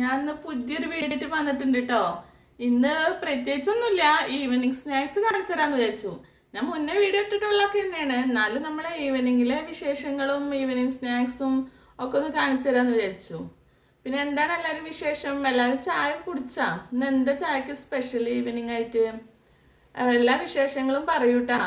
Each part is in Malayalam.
ഞാൻ ഇന്ന് പുതിയൊരു വീഡിയോ വന്നിട്ടുണ്ട് കേട്ടോ ഇന്ന് പ്രത്യേകിച്ചൊന്നുമില്ല. ഈവനിങ് സ്നാക്സ് കാണിച്ചു തരാന്ന് വിചാരിച്ചു. ഞാൻ മുന്നേ വീഡിയോ ഇട്ടിട്ടുള്ളതൊക്കെ തന്നെയാണ്. എന്നാലും നമ്മളെ ഈവനിങ്ങിലെ വിശേഷങ്ങളും ഈവനിങ് സ്നാക്സും ഒക്കെ ഒന്ന് കാണിച്ചു തരാന്ന് വിചാരിച്ചു. പിന്നെ എന്താണ് എല്ലാവരും വിശേഷം? എല്ലാവരും ചായ കുടിച്ചാ? ഇന്ന് എന്താ ചായക്ക് സ്പെഷ്യൽ ഈവനിങ് ആയിട്ട്? എല്ലാ വിശേഷങ്ങളും പറയൂട്ടാ.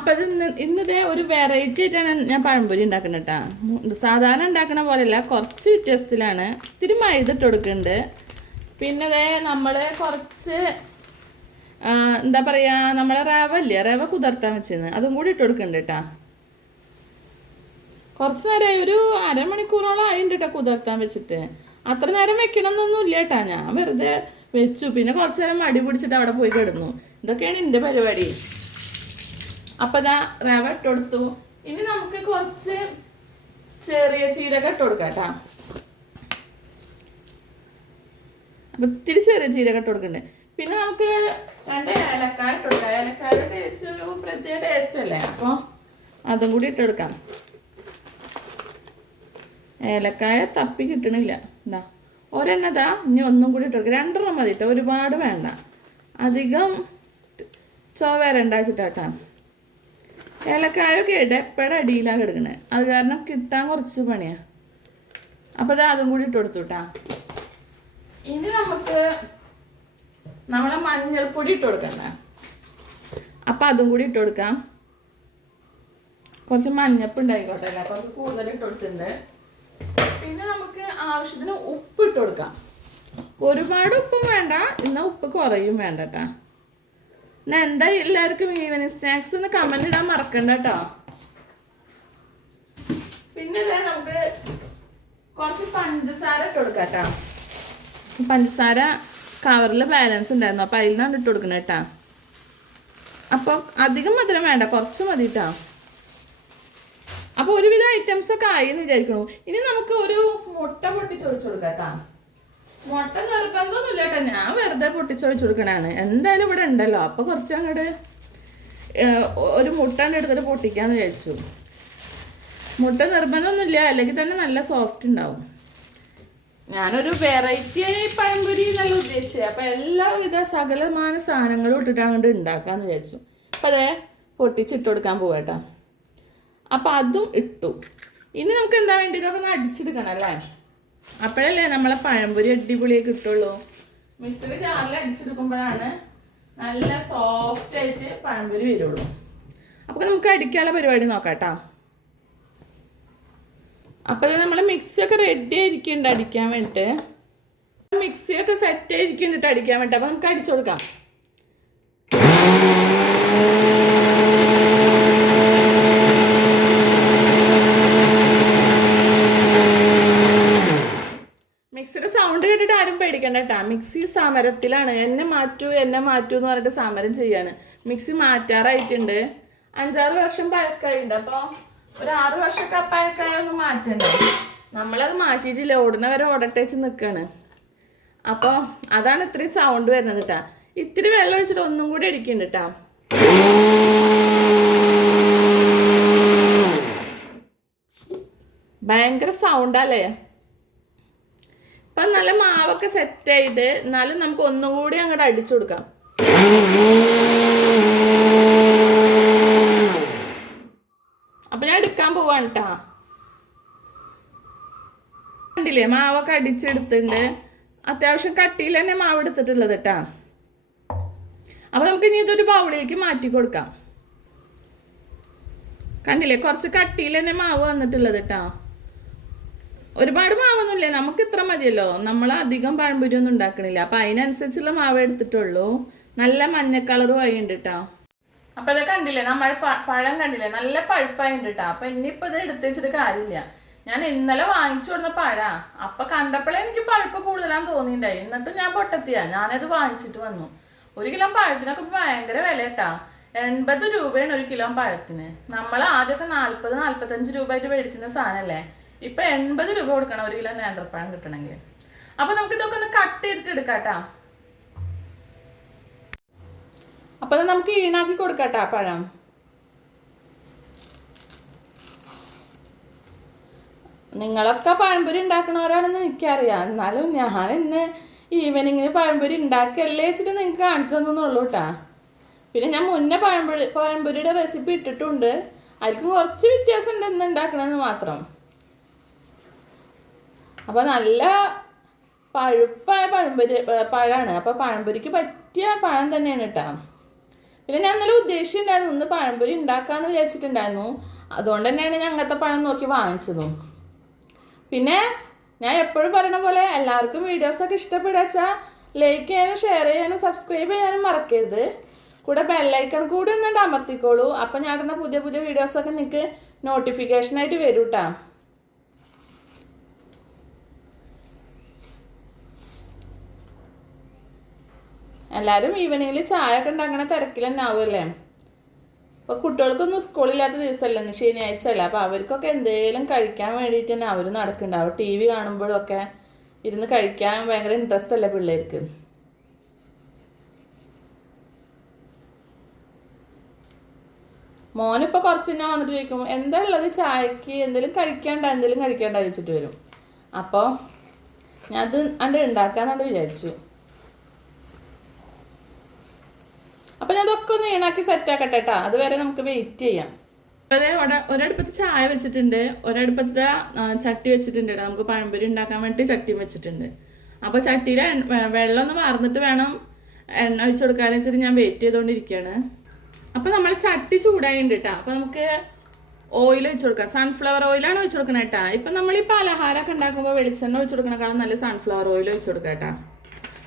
അപ്പം അത് ഇന്ന് ഇന്നതേ ഒരു വെറൈറ്റി ആയിട്ടാണ് ഞാൻ പഴംപൊരി ഉണ്ടാക്കുന്നത് കേട്ടോ സാധാരണ ഉണ്ടാക്കുന്ന പോലെയല്ല കുറച്ച് വ്യത്യാസത്തിലാണ്. ഇത്തിരി മൈദ ഇട്ട് കൊടുക്കുന്നുണ്ട്. പിന്നെ ദേ നമ്മൾ കുറച്ച് എന്താ പറയുക നമ്മളെ റവ ഇല്ലേ റവ കുതിർത്താൻ വെച്ചിരുന്നു അതും കൂടി ഇട്ട് കൊടുക്കുന്നുണ്ട് കേട്ടോ കുറച്ച് നേരമായി ഒരു അരമണിക്കൂറോളം ആയിട്ടുണ്ട് കേട്ടോ കുതിർത്താൻ വെച്ചിട്ട്. അത്ര നേരം വെക്കണമെന്നൊന്നും ഇല്ല കേട്ടാ ഞാൻ വെറുതെ വെച്ചു. പിന്നെ കുറച്ച് നേരം മടി പിടിച്ചിട്ട് അവിടെ പോയി കിടന്നു. ഇതൊക്കെയാണ് എന്റെ പരിപാടി. അപ്പൊ ഇതാ റവ ഇട്ട് കൊടുത്തു ഇനി നമുക്ക് കുറച്ച് ചെറിയ ചീരക ഇട്ട് കൊടുക്കാം കേട്ടാ. അപ്പൊ ഇത്തിരി ചെറിയ ചീരക ഇട്ട് പിന്നെ നമുക്ക് രണ്ട് ഏലക്കായ ഇട്ട് കൊടുക്കാം ഏലക്കായുടെ ടേസ്റ്റ് ഒരു പ്രത്യേക ടേസ്റ്റ് അല്ലേ? അപ്പോൾ അതും കൂടി ഇട്ട് കൊടുക്കാം ഏലക്കായ തപ്പി കിട്ടണില്ല. എന്താ ഒരെണ്ണതാ ഇനി ഒന്നും കൂടി ഇട്ട് കൊടുക്കാം രണ്ടെണ്ണം മതി കേട്ടോ. ഒരുപാട് വേണ്ട. അധികം ചോ വരണ്ട വെച്ചിട്ടാട്ടാ ഏലക്കായൊക്കെ ഇടപ്പട അടിയിലാണ് കിടക്കണേ അത് കാരണം കിട്ടാൻ കുറച്ച് പണിയാണ് അപ്പോൾ അത് അതും കൂടി ഇട്ട് കൊടുത്തു ഇനി നമുക്ക് നമ്മളെ മഞ്ഞൾപ്പൊടി ഇട്ട് കൊടുക്കണ്ട അപ്പം അതും കൂടി ഇട്ട് കൊടുക്കാം. കുറച്ച് മഞ്ഞപ്പ് ഉണ്ടായിക്കോട്ടെ അല്ലേ കുറച്ച് കൂടുതൽ ഇട്ട് കൊടുത്തിട്ടുണ്ട്. പിന്നെ നമുക്ക് ആവശ്യത്തിന് ഉപ്പ് ഇട്ട് കൊടുക്കാം. ഒരുപാട് ഉപ്പും വേണ്ട. എന്നാൽ ഉപ്പ് കുറയും വേണ്ട കേട്ടാ എന്താ എല്ലാവർക്കും ഈവനിങ് സ്നാക്സ് ഒന്ന് കമന്റ് ഇടാൻ മറക്കണ്ട കേട്ടോ പിന്നെ നമുക്ക് കുറച്ച് പഞ്ചസാര ഇട്ട് കൊടുക്കാം കേട്ടോ പഞ്ചസാര കവറിൽ ബാലൻസ് ഉണ്ടായിരുന്നു. അപ്പോൾ അതിൽ നിന്നാണ് ഇട്ട് കൊടുക്കണം കേട്ടോ അപ്പോൾ അധികം മധുരം വേണ്ട കുറച്ച് മതി കേട്ടോ അപ്പോൾ ഒരുവിധ ഐറ്റംസ് ഒക്കെ ആയി എന്ന് വിചാരിക്കണു ഇനി നമുക്ക് ഒരു മുട്ട പൊട്ടിച്ചൊഴിച്ചു കൊടുക്കാം കേട്ടോ മുട്ട നിർബന്ധമൊന്നുമില്ല കേട്ടോ. ഞാൻ വെറുതെ പൊട്ടിച്ചൊഴിച്ചു കൊടുക്കണാണ് എന്തായാലും ഇവിടെ ഉണ്ടല്ലോ. അപ്പോൾ കുറച്ച് അങ്ങോട്ട് ഒരു മുട്ട എടുത്തിട്ട് പൊട്ടിക്കാന്ന് വിചാരിച്ചു. മുട്ട നിർബന്ധമൊന്നുമില്ല. അല്ലെങ്കിൽ തന്നെ നല്ല സോഫ്റ്റ് ഉണ്ടാവും. ഞാനൊരു വെറൈറ്റി പഴംപൊരി എന്നല്ല ഉദ്ദേശിച്ചത്. അപ്പൊ എല്ലാവിധ സകലമാന സാധനങ്ങളും ഇട്ടിട്ട് അങ്ങോട്ട് ഉണ്ടാക്കാന്ന് വിചാരിച്ചു. അപ്പം അതെ പൊട്ടിച്ചിട്ട് കൊടുക്കാൻ പോവാട്ടാ അപ്പോൾ അതും ഇട്ടു. ഇനി നമുക്ക് എന്താ വേണ്ടി ഇതൊക്കെ ഒന്ന് അടിച്ചെടുക്കണം അല്ലേ? അപ്പോഴല്ലേ നമ്മളെ പഴംപൊരി അടിപൊളിയായി കിട്ടുള്ളൂ. മിക്സിയിൽ ചാറിൽ അടിച്ചെടുക്കുമ്പോഴാണ് നല്ല സോഫ്റ്റ് ആയിട്ട് പഴംപൊരി വരുള്ളൂ. അപ്പോൾ നമുക്ക് അടിക്കാനുള്ള പരിപാടി നോക്കാം കേട്ടോ അപ്പോൾ നമ്മൾ മിക്സിയൊക്കെ റെഡി ആയിരിക്കുന്നുണ്ട് അടിക്കാൻ വേണ്ടിയിട്ട് മിക്സിയൊക്കെ സെറ്റ് ആയിരിക്കുന്നുണ്ട് അടിക്കാൻ വേണ്ടിയിട്ട് അപ്പോൾ നമുക്ക് അടിച്ചു കൊടുക്കാം. മിക്സിയുടെ സൗണ്ട് കേട്ടിട്ട് ആരും പേടിക്കണ്ട കേട്ടാ മിക്സി സമരത്തിലാണ്. എന്നെ മാറ്റൂ എന്നെ മാറ്റൂ എന്ന് പറഞ്ഞിട്ട് സമരം ചെയ്യാണ്. മിക്സി മാറ്റാറായിട്ടുണ്ട്. അഞ്ചാറ് വർഷം പഴക്കമായിട്ടുണ്ട് അപ്പോൾ ഒരു ആറ് വർഷമൊക്കെ പഴക്കമായ ഒന്ന് മാറ്റണ്ടേ. നമ്മളത് മാറ്റിയിട്ടില്ല. ഓടുന്നവരെ ഓടട്ടേച്ച് നിൽക്കുകയാണ് അപ്പോൾ അതാണ് ഇത്രയും സൗണ്ട് വരുന്നത് കേട്ടാ ഇത്തിരി വെള്ളം ഒഴിച്ചിട്ട് ഒന്നും കൂടി അടിക്കുന്നുണ്ട് കേട്ടാ ഭയങ്കര സൗണ്ടല്ലേ ഇപ്പം നല്ല മാവൊക്കെ സെറ്റ് സെറ്റായിട്ട് എന്നാലും നമുക്ക് ഒന്നുകൂടി അങ്ങോട്ട് അടിച്ചു കൊടുക്കാം. അപ്പം ഞാൻ എടുക്കാൻ പോവാണ് കേട്ടാ കണ്ടില്ലേ മാവൊക്കെ അടിച്ചെടുത്തിട്ടുണ്ട്. അത്യാവശ്യം കട്ടിയിൽ തന്നെ മാവ് എടുത്തിട്ടുള്ളത് കേട്ടാ അപ്പം നമുക്ക് ഇനി ഇതൊരു ബൗളിലേക്ക് മാറ്റി കൊടുക്കാം. കണ്ടില്ലേ കുറച്ച് കട്ടിയിൽ തന്നെ മാവ് വന്നിട്ടുള്ളത് കേട്ടോ ഒരുപാട് മാവൊന്നുമില്ല? നമുക്ക് ഇത്ര മതിയല്ലോ. നമ്മൾ അധികം പഴംപൊരി ഒന്നും ഉണ്ടാക്കണില്ല. അപ്പം അതിനനുസരിച്ചുള്ള മാവ് എടുത്തിട്ടുള്ളൂ. നല്ല മഞ്ഞ കളറും ആയിണ്ട് കേട്ടോ അപ്പം ഇത് കണ്ടില്ലേ? നമ്മൾ പഴം കണ്ടില്ലേ? നല്ല പഴുപ്പായിണ്ട് കേട്ടോ അപ്പം ഇനിയിപ്പോൾ ഇത് എടുത്തു വെച്ചിട്ട് കാര്യമില്ല. ഞാൻ ഇന്നലെ വാങ്ങിച്ചു കൊടുത്ത പഴാ. അപ്പം കണ്ടപ്പോഴേ എനിക്ക് പഴുപ്പ് കൂടുതലാന്ന് തോന്നിയിട്ടുണ്ടായി. എന്നിട്ട് ഞാൻ പൊട്ടത്തിയാ. ഞാനത് വാങ്ങിച്ചിട്ട് വന്നു. ഒരു കിലോ പഴത്തിനൊക്കെ ഭയങ്കര വില കേട്ടാ എൺപത് രൂപയാണ് ഒരു കിലോ പഴത്തിന്. നമ്മൾ ആദ്യമൊക്കെ നാൽപ്പത് നാൽപ്പത്തഞ്ച് രൂപ ആയിട്ട് മേടിച്ചിരുന്ന സാധനമല്ലേ ഇപ്പൊ എൺപത് രൂപ കൊടുക്കണം ഒരു കിലോ നേന്ത്രപ്പഴം കിട്ടണമെങ്കിൽ. അപ്പൊ നമുക്ക് ഇതൊക്കെ ഒന്ന് കട്ട് ചെയ്തിട്ട് എടുക്കാം അപ്പൊ നമുക്ക് ഈണാക്കി കൊടുക്കാം പഴം. നിങ്ങളൊക്കെ പഴംപൊരി ഉണ്ടാക്കണവരാണെന്ന് എനിക്കറിയാം. എന്നാലും ഞാൻ ഇന്ന് ഈവനിങ്ങിന് പഴംപൊരി ഉണ്ടാക്കല്ലേ വെച്ചിട്ട് നിങ്ങൾക്ക് കാണിച്ചു തന്നുള്ളൂ കേട്ടാ പിന്നെ ഞാൻ മുന്നേ പഴംപൊരി പഴംപൊരിയുടെ റെസിപ്പി ഇട്ടിട്ടുണ്ട്. അതിൽ കുറച്ച് വ്യത്യാസം ഉണ്ട് ഇന്ന് ഉണ്ടാക്കണമെന്ന് മാത്രം. അപ്പോൾ നല്ല പഴുപ്പായ പഴംപൊരി പഴമാണ് അപ്പോൾ പഴംപൊരിക്ക് പറ്റിയ പഴം തന്നെയാണ് കേട്ടോ പിന്നെ ഞാൻ ഇന്നലെ ഉദ്ദേശിച്ചിട്ടുണ്ടായിരുന്നു ഒന്ന് പഴംപൊരി ഉണ്ടാക്കാമെന്ന് വിചാരിച്ചിട്ടുണ്ടായിരുന്നു. അതുകൊണ്ട് തന്നെയാണ് ഞാൻ അങ്ങനത്തെ പഴം നോക്കി വാങ്ങിച്ചതും. പിന്നെ ഞാൻ എപ്പോഴും പറയണ പോലെ എല്ലാവർക്കും വീഡിയോസൊക്കെ ഇഷ്ടപ്പെടാച്ചാൽ ലൈക്ക് ചെയ്യാനും ഷെയർ ചെയ്യാനും സബ്സ്ക്രൈബ് ചെയ്യാനും മറക്കരുത്. കൂടെ ബെല്ലൈക്കൺ കൂടി ഒന്ന് അമർത്തിക്കോളൂ. അപ്പം ഞാൻ പുതിയ പുതിയ വീഡിയോസൊക്കെ നിങ്ങൾക്ക് നോട്ടിഫിക്കേഷനായിട്ട് വരും എല്ലാവരും ഈവനിങ്ങിൽ ചായ ഒക്കെ ഉണ്ടാക്കണ തിരക്കിൽ തന്നെ ആവുമല്ലേ? അപ്പോൾ കുട്ടികൾക്കൊന്നും സ്കൂളില്ലാത്ത ദിവസമല്ല ഇന്ന് ശനിയാഴ്ച അല്ല? അപ്പോൾ അവർക്കൊക്കെ എന്തെങ്കിലും കഴിക്കാൻ വേണ്ടിയിട്ട് തന്നെ അവർ നടക്കുന്നുണ്ടാവും ടി വി കാണുമ്പോഴൊക്കെ ഇരുന്ന് കഴിക്കാൻ ഭയങ്കര ഇൻട്രസ്റ്റ് അല്ലേ പിള്ളേർക്ക്? മോനിപ്പോൾ കുറച്ച് തന്നെ വന്നിട്ട് ചോദിക്കും എന്താ ഉള്ളത് ചായക്ക്? എന്തെങ്കിലും കഴിക്കണ്ട എന്തെങ്കിലും കഴിക്കേണ്ട ചോദിച്ചിട്ട് വരും. അപ്പോൾ ഞാനത് അണ്ട് ഉണ്ടാക്കാന്നാണ്ട് വിചാരിച്ചു. അപ്പൊ ഞാൻ അതൊക്കെ ഒന്ന് ഈണാക്കി സെറ്റ് ആക്കട്ടെ കേട്ടോ അതുവരെ നമുക്ക് വെയിറ്റ് ചെയ്യാം. അതെ ഒര- ഒരടുപ്പത്ത് ചായ വെച്ചിട്ടുണ്ട്. ഒരടുപ്പത്ത് ചട്ടി വെച്ചിട്ടുണ്ട്. നമുക്ക് പഴംപൊരി ഉണ്ടാക്കാൻ വേണ്ടി ചട്ടി വെച്ചിട്ടുണ്ട്. അപ്പോൾ ചട്ടിയിൽ വെള്ളം ഒന്ന് വാർന്നിട്ട് വേണം എണ്ണ ഒഴിച്ച് കൊടുക്കാൻ വെച്ചിട്ട് ഞാൻ വെയിറ്റ് ചെയ്തുകൊണ്ടിരിക്കുകയാണ് അപ്പോൾ നമ്മൾ ചട്ടി ചൂടായിട്ടുണ്ട് കേട്ടോ അപ്പോൾ നമുക്ക് ഓയിൽ ഒഴിച്ച് കൊടുക്കാം. സൺഫ്ലവർ ഓയിലാണ് ഒഴിച്ച് കൊടുക്കുന്നത് കേട്ടോ ഇപ്പൊ നമ്മൾ ഈ പലഹാരമൊക്കെ ഉണ്ടാക്കുമ്പോൾ വെളിച്ചെണ്ണ ഒഴിച്ച് കൊടുക്കണേക്കാളും നല്ല സൺഫ്ലവർ ഓയിൽ ഒഴിച്ച് കൊടുക്കാം കേട്ടോ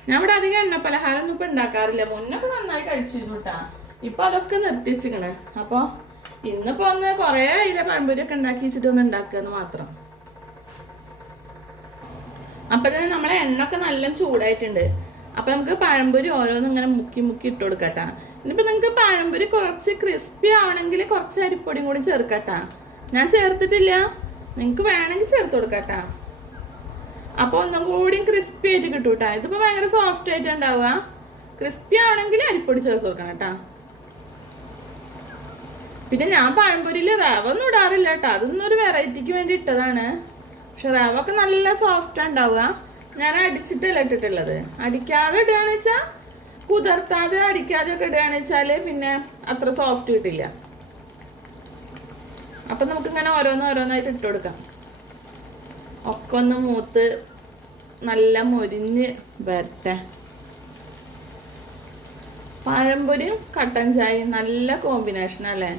ഞാൻ ഇവിടെ അധികം എണ്ണ പലഹാരം ഇപ്പൊ ഉണ്ടാക്കാറില്ല. മുന്നൊക്കെ നന്നായി കഴിച്ചിരുന്നു കേട്ടാ ഇപ്പൊ അതൊക്കെ നിർത്തിച്ചിക്കണ് അപ്പൊ ഇന്നിപ്പോ ഒന്ന് കൊറേ അതിലെ പഴംപൊരി ഒക്കെ ഉണ്ടാക്കി വെച്ചിട്ട് ഒന്ന് ഉണ്ടാക്കുക മാത്രം. അപ്പൊ തന്നെ നമ്മളെ എണ്ണൊക്കെ നല്ല ചൂടായിട്ടുണ്ട്. അപ്പൊ നമുക്ക് പഴംപൊരി ഓരോന്നും ഇങ്ങനെ മുക്കി മുക്കി ഇട്ട് കൊടുക്കട്ടാ ഇനിയിപ്പോ നിങ്ങൾക്ക് പഴംപൊരി കുറച്ച് ക്രിസ്പി ആവണമെങ്കിൽ കുറച്ച് അരിപ്പൊടിയും കൂടി ചേർക്കട്ടാ ഞാൻ ചേർത്തിട്ടില്ല. നിങ്ങൾക്ക് വേണമെങ്കിൽ ചേർത്ത് കൊടുക്കട്ടാ അപ്പോൾ ഒന്നും കൂടി ക്രിസ്പി ആയിട്ട് കിട്ടും കേട്ടോ ഇതിപ്പോൾ ഭയങ്കര സോഫ്റ്റ് ആയിട്ട് ഉണ്ടാവുക. ക്രിസ്പി ആണെങ്കിൽ അരിപ്പൊടി ചേർത്ത് കൊടുക്കണം കേട്ടോ. പിന്നെ ഞാൻ പഴംപൊരിയിൽ റവ ഒന്നും ഇടാറില്ല കേട്ടോ. അതൊന്നും ഒരു വെറൈറ്റിക്ക് വേണ്ടി ഇട്ടതാണ്. പക്ഷെ റവ ഒക്കെ നല്ല സോഫ്റ്റ് ഉണ്ടാവുക. ഞാൻ അടിച്ചിട്ടല്ല ഇട്ടിട്ടുള്ളത്. അടിക്കാതെ ഇടുകയാണെന്ന് വെച്ചാൽ കുതിർത്താതെ അടിക്കാതെ ഒക്കെ ഇടുകയാണെന്ന് വെച്ചാൽ പിന്നെ അത്ര സോഫ്റ്റ് കിട്ടില്ല. അപ്പം നമുക്കിങ്ങനെ ഓരോന്ന് ഓരോന്നായിട്ട് ഇട്ട് കൊടുക്കാം. ഒക്കെ ഒന്ന് മൂത്ത് നല്ല മൊരിഞ്ഞ് വരട്ടെ. പഴംപൊരിയും കട്ടൻ ചായയും നല്ല കോമ്പിനേഷൻ അല്ലേ?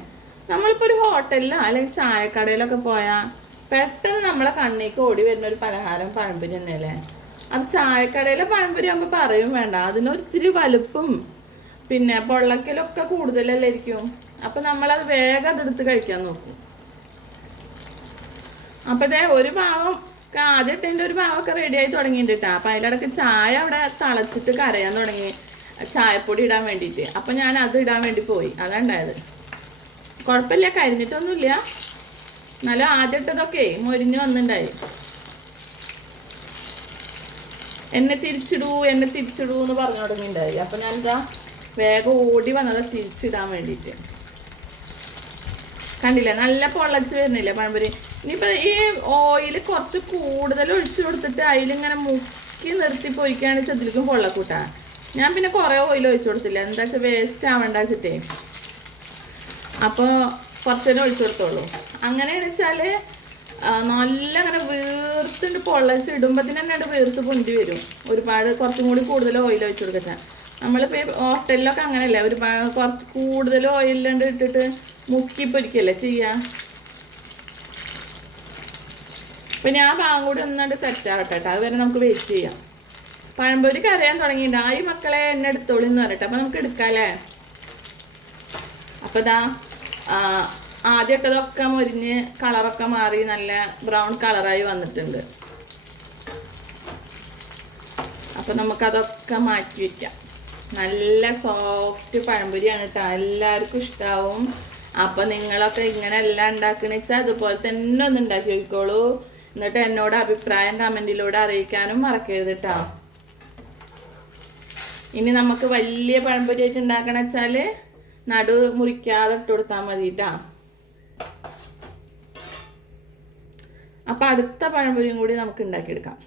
നമ്മളിപ്പോൾ ഒരു ഹോട്ടലിലോ അല്ലെങ്കിൽ ചായക്കടയിലൊക്കെ പോയാൽ പെട്ടെന്ന് നമ്മളെ കണ്ണേക്ക് ഓടി വരുന്ന ഒരു പലഹാരം പഴംപൊരി തന്നെയല്ലേ? അത് ചായക്കടയിലെ പഴംപൊരി ആകുമ്പോൾ പറയും വേണ്ട. അതിനൊരിത്തിരി വലുപ്പും പിന്നെ പൊള്ളക്കലൊക്കെ കൂടുതലല്ലേ ഇരിക്കും. അപ്പം നമ്മളത് വേഗം അതെടുത്ത് കഴിക്കാൻ നോക്കും. അപ്പം ദേ ഒരു ഭാഗം ആദ്യം ഇട്ടതിന്റെ ഒരു ഭാവമൊക്കെ റെഡി ആയി തുടങ്ങിയിട്ടുണ്ട് കേട്ടോ അപ്പൊ അതിലിടക്ക് ചായ അവിടെ തിളച്ചിട്ട് കരയാൻ തുടങ്ങി. ചായപ്പൊടി ഇടാൻ വേണ്ടിയിട്ട്. അപ്പം ഞാൻ അത് ഇടാൻ വേണ്ടി പോയി. അതാണ് ഉണ്ടായത്. കുഴപ്പമില്ല കരിഞ്ഞിട്ടൊന്നുമില്ല. നല്ല ആദ്യം ഇട്ടതൊക്കെ മൊരിഞ്ഞ് വന്നിണ്ടായി. എന്നെ തിരിച്ചിടൂ എന്നെ തിരിച്ചിടൂ എന്ന് പറഞ്ഞു തുടങ്ങിയിട്ടുണ്ടായി അപ്പം ഞാൻ എന്താ വേഗം ഓടി വന്നത് തിരിച്ചിടാൻ വേണ്ടിയിട്ട്. കണ്ടില്ലേ? നല്ല പൊള്ളച്ച് വരുന്നില്ലേ പഴംപൊരി? ഇനിയിപ്പോൾ ഈ ഓയിൽ കുറച്ച് കൂടുതൽ ഒഴിച്ചു കൊടുത്തിട്ട് അതിലിങ്ങനെ മുക്കി നിർത്തി പൊരിക്കുകയാണ് ചെതിലേക്കും പൊള്ളക്കൂട്ടാ. ഞാൻ പിന്നെ കുറേ ഓയിൽ ഒഴിച്ചു കൊടുത്തില്ല. എന്താ വെച്ചാൽ വേസ്റ്റ് ആവണ്ട വെച്ചിട്ടേ. അപ്പോൾ കുറച്ചേരം ഒഴിച്ചു കൊടുത്തോളൂ. അങ്ങനെയാണെന്ന് വെച്ചാൽ നല്ല അങ്ങനെ വീർത്തുണ്ട് പൊള്ളച്ച് ഇടുമ്പത്തിന് തന്നെ അത് വീർത്ത് പൊന്തി വരും. ഒരുപാട് കുറച്ചും കൂടി കൂടുതൽ ഓയിൽ ഒഴിച്ചു കൊടുക്കാൻ നമ്മളിപ്പോൾ ഈ ഹോട്ടലിലൊക്കെ അങ്ങനെയല്ലേ? ഒരുപാട് കുറച്ച് കൂടുതൽ ഓയിലുണ്ട് ഇട്ടിട്ട് മുക്കി പൊരിക്കല്ലേ ചെയ്യാ പിന്നെ ആ ഭാഗം കൂടി ഒന്നുകൊണ്ട് സെറ്റ് ആവട്ടെ കേട്ടോ അതുവരെ നമുക്ക് വെയിറ്റ് ചെയ്യാം പഴംപൊരി കരയാൻ ആ ഈ മക്കളെ എന്നെ എടുത്തോളൂ എന്ന് പറയട്ടെ അപ്പൊ നമുക്ക് എടുക്കാല്ലേ അപ്പൊ ഇതാ ആദ്യം ഇട്ടതൊക്കെ മൊരിഞ്ഞ് കളറൊക്കെ മാറി നല്ല ബ്രൗൺ കളറായി വന്നിട്ടുണ്ട്. അപ്പൊ നമുക്കതൊക്കെ മാറ്റി വെക്കാം. നല്ല സോഫ്റ്റ് പഴംപൊരിയാണ് കേട്ടോ. എല്ലാവർക്കും ഇഷ്ടാവും. അപ്പൊ നിങ്ങളൊക്കെ ഇങ്ങനെ എല്ലാം ഉണ്ടാക്കണ വെച്ചാൽ അതുപോലെ തന്നെ ഒന്ന് ഉണ്ടാക്കി നോക്കിക്കോളൂ. എന്നിട്ട് എന്നോട് അഭിപ്രായം കമന്റിലൂടെ അറിയിക്കാനും മറക്കരുത് കേട്ടോ ഇനി നമുക്ക് വലിയ പഴംപൊരി ആയിട്ട് ഉണ്ടാക്കണ വെച്ചാൽ നടു മുറിക്കാതെ ഇട്ട് കൊടുത്താൽ മതി കേട്ടോ അപ്പം അടുത്ത പഴംപൊരിയും കൂടി നമുക്ക് ഉണ്ടാക്കിയെടുക്കാം.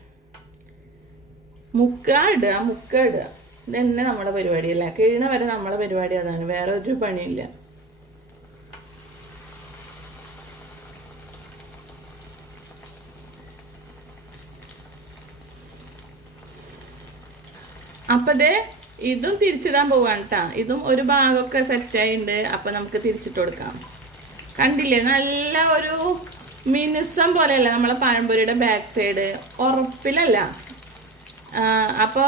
മുക്ക ഇടുക മുക്ക ഇടുക. ഇതന്നെ നമ്മുടെ പരിപാടിയല്ല കിഴണ വരെ നമ്മളെ പരിപാടി അതാണ്. വേറെ ഒരു പണിയില്ല അപ്പൊ ഇതും തിരിച്ചിടാൻ പോവാണ് കേട്ടാ ഇതും ഒരു ഭാഗമൊക്കെ സെറ്റായിട്ടുണ്ട് അപ്പൊ നമുക്ക് തിരിച്ചിട്ട് കൊടുക്കാം. കണ്ടില്ലേ? നല്ല ഒരു മിനുസം പോലെയല്ല നമ്മളെ പഴംപൊരിയുടെ ബാക്ക് സൈഡ് ഉറപ്പിലല്ല അപ്പോൾ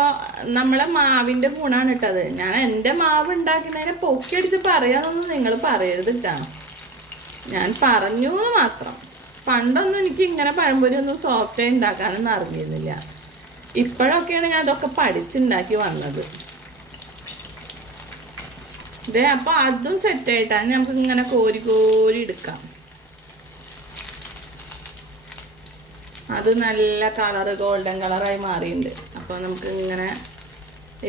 നമ്മളെ മാവിന്റെ ഗുണമാണ് ഇട്ടത് ഞാൻ എന്റെ മാവ് ഉണ്ടാക്കുന്നതിനെ പൊക്കിയടിച്ച് പറയാമെന്നൊന്നും നിങ്ങൾ പറയരുത് കേട്ടോ ഞാൻ പറഞ്ഞു എന്ന് മാത്രം. പണ്ടൊന്നും എനിക്ക് ഇങ്ങനെ പഴംപൊരി ഒന്നും സോഫ്റ്റായി ഉണ്ടാക്കാനൊന്നും അറിഞ്ഞിരുന്നില്ല. ഇപ്പോഴൊക്കെയാണ് ഞാൻ ഇതൊക്കെ പഠിച്ചുണ്ടാക്കി വന്നത്. ഇതേ അപ്പൊ അതും സെറ്റ് ആയിട്ടാണ് നമുക്ക് ഇങ്ങനെ കോരി കോരി എടുക്കാം. അത് നല്ല കളറ് ഗോൾഡൻ കളറായി മാറിയിട്ടുണ്ട് അപ്പോൾ നമുക്ക് ഇങ്ങനെ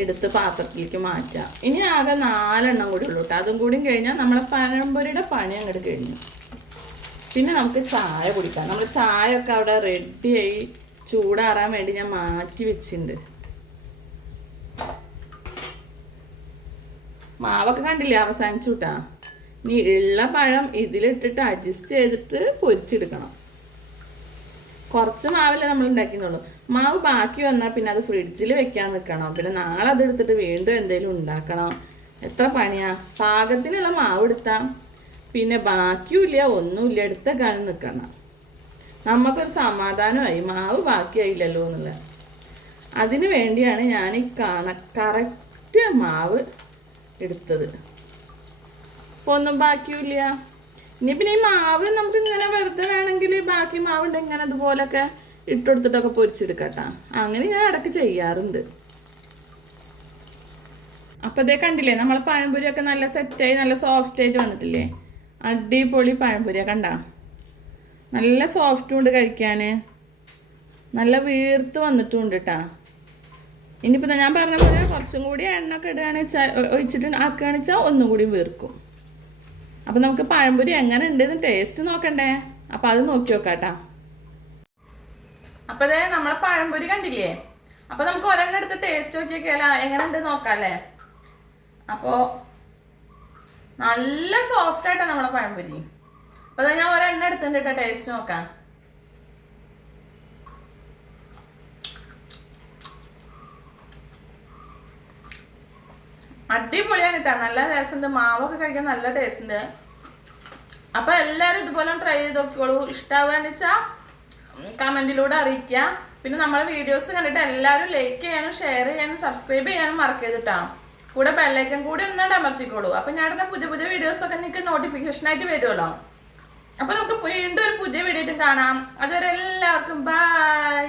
എടുത്ത് പാത്രത്തിലേക്ക് മാറ്റാം. ഇനി ആകെ നാലെണ്ണം കൂടി ഉള്ളൂ കേട്ടോ അതും കൂടി കഴിഞ്ഞാൽ നമ്മളെ പരമ്പരയുടെ പണി അങ്ങോട്ട് കഴിഞ്ഞു. പിന്നെ നമുക്ക് ചായ കുടിക്കാം. നമ്മുടെ ചായ ഒക്കെ അവിടെ റെഡിയായി ചൂടാറാൻ വേണ്ടി ഞാൻ മാറ്റി വെച്ചിട്ടുണ്ട്. മാവൊക്കെ കണ്ടില്ലേ അവസാനിച്ചു കൂട്ടാ ഇനി ഉള്ള പഴം ഇതിലിട്ടിട്ട് അഡ്ജസ്റ്റ് ചെയ്തിട്ട് പൊരിച്ചെടുക്കണം. കുറച്ച് മാവല്ലേ നമ്മൾ ഉണ്ടാക്കിയെന്നുള്ളൂ മാവ് ബാക്കി വന്നാൽ പിന്നെ അത് ഫ്രിഡ്ജിൽ വെക്കാൻ നിൽക്കണം. പിന്നെ നാളെ അത് എടുത്തിട്ട് വീണ്ടും എന്തെങ്കിലും ഉണ്ടാക്കണം. എത്ര പണിയാ? പാകത്തിനുള്ള മാവ് എടുത്താൽ പിന്നെ ബാക്കിയും ഇല്ല ഒന്നുമില്ല എടുത്ത കാലം നിൽക്കണം. നമുക്കൊരു സമാധാനമായി. മാവ് ബാക്കിയായില്ലല്ലോ എന്നുള്ളത്. അതിന് വേണ്ടിയാണ് ഞാൻ ഈ കണ കറക്റ്റ് മാവ് എടുത്തത്. അപ്പോൾ ഒന്നും ബാക്കിയില്ല ഇനി പിന്നെ ഈ മാവ് നമുക്ക് ഇങ്ങനെ വെറുതെ വേണമെങ്കിൽ ബാക്കി മാവുണ്ട് ഇങ്ങനെ അതുപോലൊക്കെ ഇട്ടുകൊടുത്തിട്ടൊക്കെ പൊരിച്ചെടുക്കട്ടാ. അങ്ങനെ ഞാൻ ഇടയ്ക്ക് ചെയ്യാറുണ്ട്. അപ്പോൾ അതേ കണ്ടില്ലേ നമ്മളെ പഴംപൊരിയൊക്കെ നല്ല സെറ്റായി നല്ല സോഫ്റ്റ് ആയിട്ട് വന്നിട്ടില്ലേ? അടിപൊളി പഴംപൊരിയൊക്കെ കണ്ട? നല്ല സോഫ്റ്റും ഉണ്ട് കഴിക്കാൻ നല്ല വീർത്ത് വന്നിട്ടും ഉണ്ട് കേട്ടാ ഇനിയിപ്പോൾ ഞാൻ പറഞ്ഞ പോലെ കുറച്ചും കൂടി എണ്ണ ഒക്കെ ഇടുകയാണെന്ന് വെച്ചാൽ ഒഴിച്ചിട്ട് ആക്കുകയാണെന്ന് വെച്ചാൽ ഒന്നും കൂടി വീർക്കും. അപ്പം നമുക്ക് പഴംപൊരി എങ്ങനെ ഉണ്ടെന്ന് ടേസ്റ്റ് നോക്കണ്ടേ? അപ്പം അത് നോക്കി നോക്കാട്ടാ അപ്പം അതെ നമ്മളെ പഴംപൊരി കണ്ടില്ലേ? അപ്പം നമുക്ക് ഒരെണ്ണം എടുത്ത് ടേസ്റ്റ് നോക്കി എങ്ങനെ ഉണ്ട് നോക്കാല്ലേ അപ്പോൾ നല്ല സോഫ്റ്റ് ആയിട്ടാണ് നമ്മളെ പഴംപൊരി. അപ്പോൾ ഞാൻ ഒരെണ്ണ എടുത്തിട്ടുണ്ട് കേട്ടോ ടേസ്റ്റ് നോക്കാം. അടിപൊളിയാണ് കേട്ടോ നല്ല ടേസ്റ്റ് മാവൊക്കെ കഴിക്കാൻ നല്ല ടേസ്റ്റ് ഉണ്ട്. അപ്പൊ എല്ലാവരും ഇതുപോലെ ട്രൈ ചെയ്ത് നോക്കിക്കോളൂ. ഇഷ്ടാവുകയെന്ന് വെച്ചാൽ കമന്റിലൂടെ അറിയിക്കുക പിന്നെ നമ്മളെ വീഡിയോസ് കണ്ടിട്ട് എല്ലാവരും ലൈക്ക് ചെയ്യാനും ഷെയർ ചെയ്യാനും സബ്സ്ക്രൈബ് ചെയ്യാനും മറക്കരുത് കേട്ടോ കൂടെ ബെല്ലൈക്കൻ കൂടി ഒന്നും അമർത്തിക്കോളൂ. അപ്പൊ ഞാൻ പുതിയ പുതിയ വീഡിയോസ് ഒക്കെ നിങ്ങൾക്ക് നോട്ടിഫിക്കേഷൻ ആയിട്ട് വരുമല്ലോ അപ്പൊ നമുക്ക് വീണ്ടും ഒരു പുതിയ വീഡിയോ കാണാം. അതുവരെ എല്ലാവർക്കും ബൈ